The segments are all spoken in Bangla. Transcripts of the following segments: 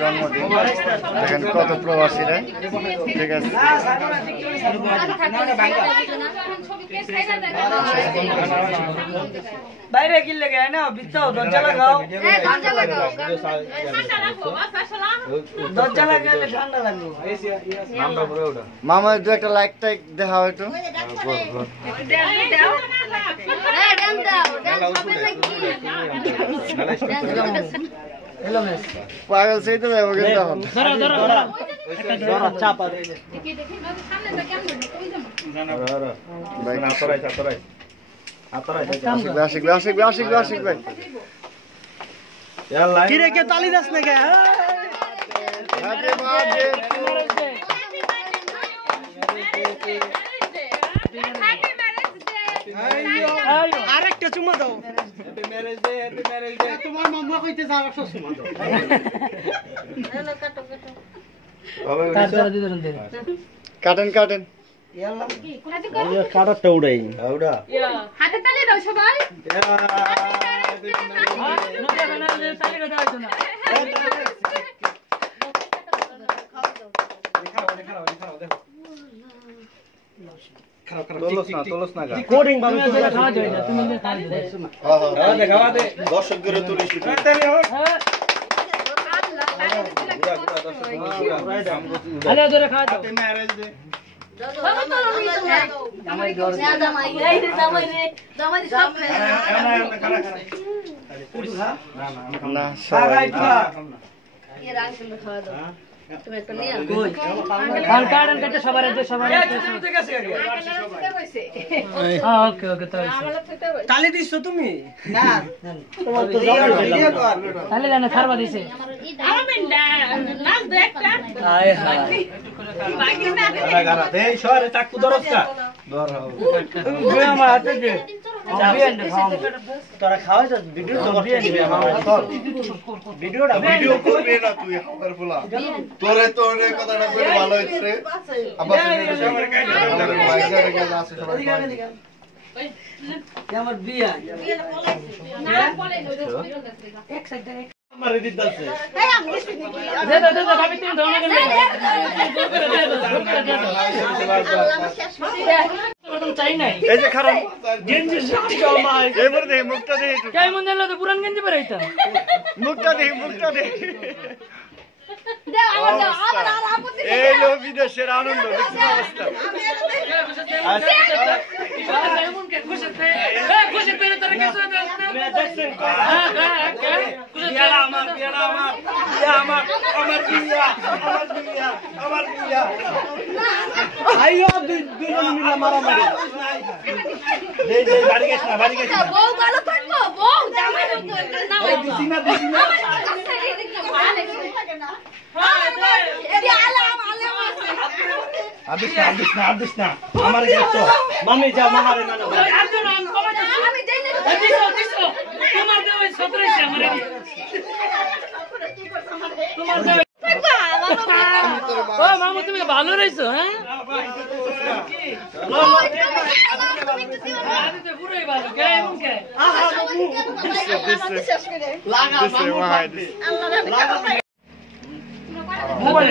জন্মদিন দেখেন কত প্রবাসীরা। ঠিক আছে, বাইরে কি লেগে না বিত্তাও দরজা লাগাও, দরজা লাগালে ঠান্ডা লাগবে। মামা দু একটা লাইক টাইক দেখা হয়তো পাগল সেই তো যাবো কিন্তু এখন কিরে কে তালি দাস না কে আরেকটা চুমা দাও। তোমার মামলা কইতে যাও একটা চুমা দাও। কাটেন কাটেন কাটারটা উড়াই হাতে তালি দাও সবাই। দর্শকদের তুলিস না সবাই তালি দিছ তুমি তালি জানে খারবা দিছে তোরা খাওয়াই ভিডিওটা ভিডিও করবে না তুই আমার বলা তোরে তোরে কথাটা কইলে ভালো হইছে রে আবার আমার বিয়া এক সাইড আমারে দিতাছে দে দে দে ভাবি তুমি ধরনা কেন চাই নাই এই যে খারাপ গেঞ্জি শাড়ি মাই এবার দে মুখটা দে কাই মন দিলো তো পুরান গেঞ্জি পরাইতা মুখটা দে দাও আমার দাও আমার আর আপত্তি নেই। এই লো বিদেশের আনন্দ দেখছিস অবস্থা বউ ভালো থাকবো, বউ জামাই নামাই দিছি না আদিস না আমার গেছো মামি যা মামারে না আমি দেই না। তোমার দেওয়া 17 আমারে তোমার দেওয়া ও মামু তুমি ভালো রইছো হ্যাঁ পুরোই ভালো কে এমন কে লাগা মোবাইল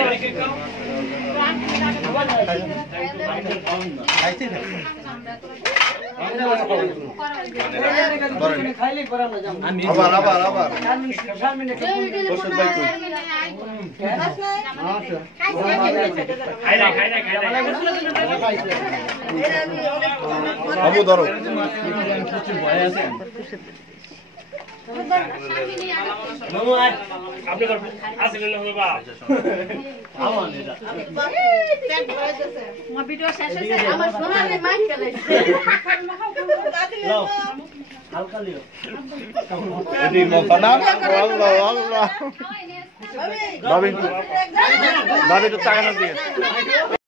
আবার আবু ধরো ভিডিও শেষ হয়েছে আমার সোনারে মাইক ফেলেছে হালকা লিও এটি মতানা আল্লাহ আল্লাহ ভাবি তো টাকা না দিয়ে